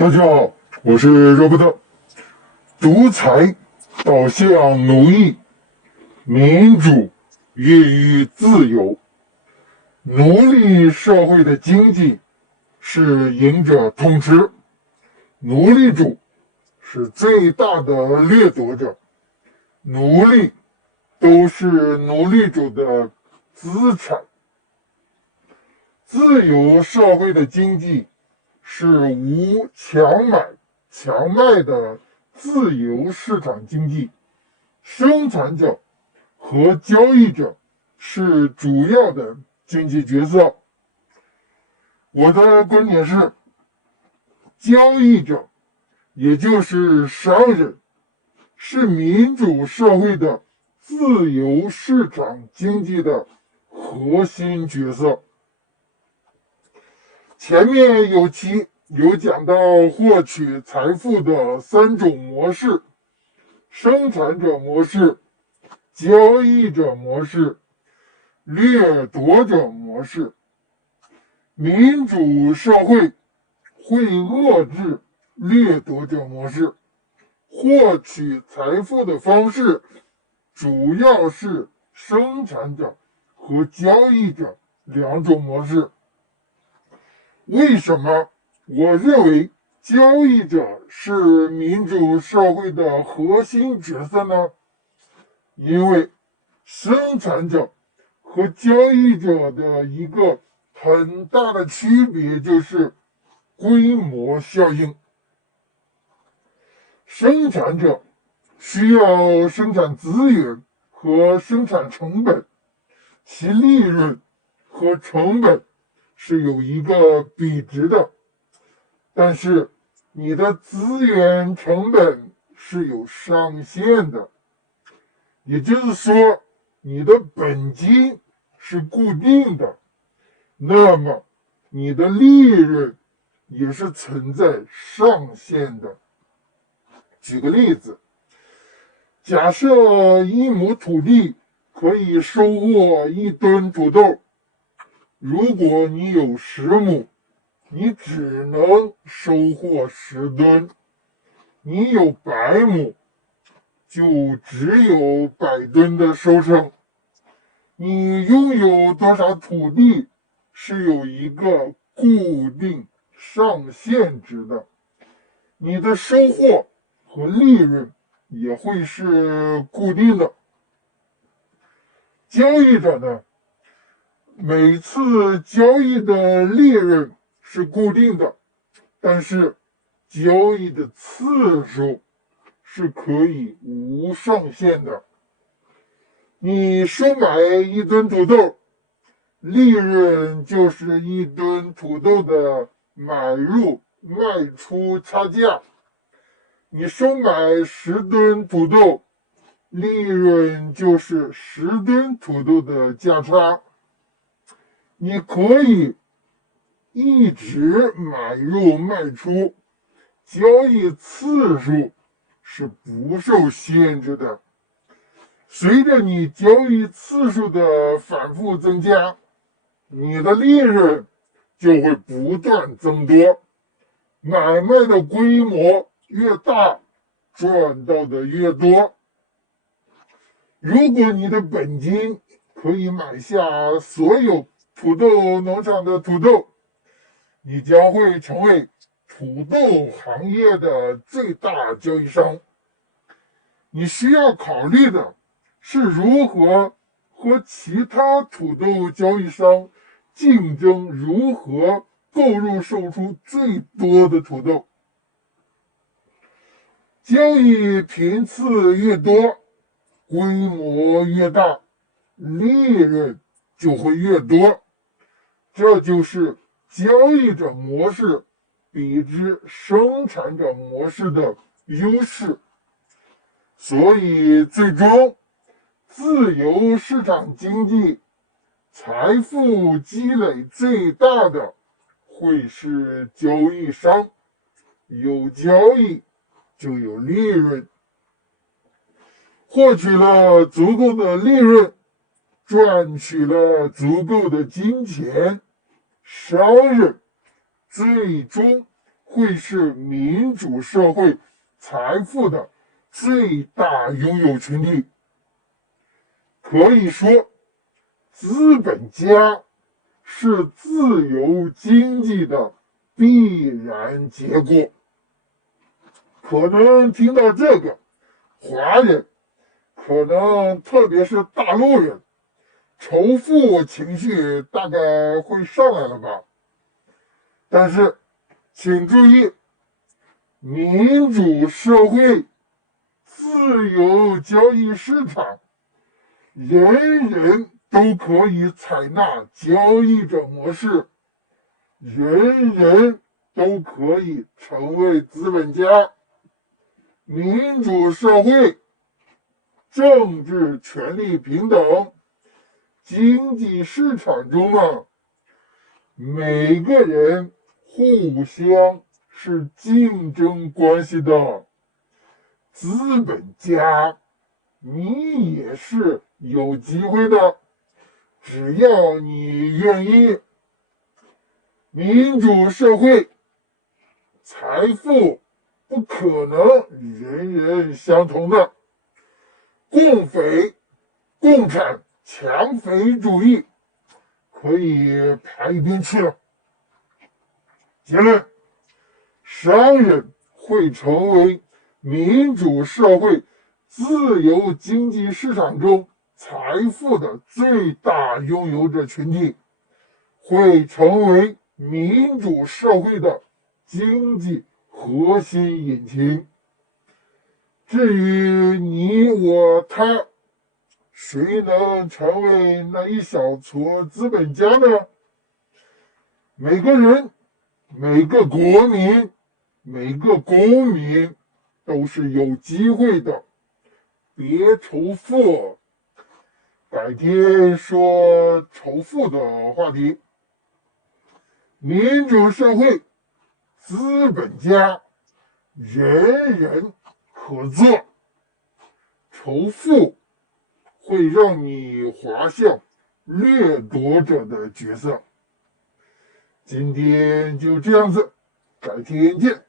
大家好，我是罗伯特。独裁导向奴役，民主源于自由。奴隶社会的经济是赢者通吃，奴隶主是最大的掠夺者，奴隶都是奴隶主的资产。自由社会的经济是无强买强卖的自由市场经济，生产者和交易者是主要的经济角色。我的观点是，交易者，也就是商人，是民主社会的自由市场经济的核心角色。前面有讲到获取财富的三种模式：生产者模式、交易者模式、掠夺者模式。民主社会会遏制掠夺者模式，获取财富的方式主要是生产者和交易者两种模式。为什么我认为交易者是民主社会的核心角色呢？因为生产者和交易者的一个很大的区别就是规模效应。生产者需要生产资源和生产成本，其利润和成本是有一个比值的，但是你的资源成本是有上限的，也就是说你的本金是固定的，那么你的利润也是存在上限的。举个例子，假设一亩土地可以收获1吨土豆，如果你有10亩，你只能收获10吨；你有100亩，就只有100吨的收成。你拥有多少土地是有一个固定上限值的，你的收获和利润也会是固定的。交易者呢，每次交易的利润是固定的，但是交易的次数是可以无上限的。你收买1吨土豆，利润就是1吨土豆的买入卖出差价。你收买10吨土豆，利润就是10吨土豆的价差。你可以一直买入卖出，交易次数是不受限制的。随着你交易次数的反复增加，你的利润就会不断增多，买卖的规模越大，赚到的越多。如果你的本金可以买下所有土豆农场的土豆，你将会成为土豆行业的最大交易商。你需要考虑的是如何和其他土豆交易商竞争，如何购入售出最多的土豆。交易频次越多，规模越大，利润就会越多。这就是交易者模式比之生产者模式的优势。所以最终，自由市场经济财富积累最大的会是交易商，有交易就有利润，获取了足够的利润，赚取了足够的金钱，商人最终会是民主社会财富的最大拥有群体。可以说，资本家是自由经济的必然结果。可能听到这个，华人，可能特别是大陆人，仇富情绪大概会上来了吧？但是，请注意，民主社会、自由交易市场，人人都可以采纳交易者模式，人人都可以成为资本家。民主社会，政治权利平等，经济市场中每个人互相是竞争关系的。资本家，你也是有机会的，只要你愿意。民主社会，财富不可能人人相同的。共产强匪主义可以排一边去了。结论：商人会成为民主社会自由经济市场中财富的最大拥有者群体，会成为民主社会的经济核心引擎。至于你我他，谁能成为那一小撮资本家呢？每个人、每个国民、每个公民都是有机会的，别仇富。改天说仇富的话题。民主社会，资本家，人人可做。仇富会让你滑向掠夺者的角色。今天就这样子，改天见。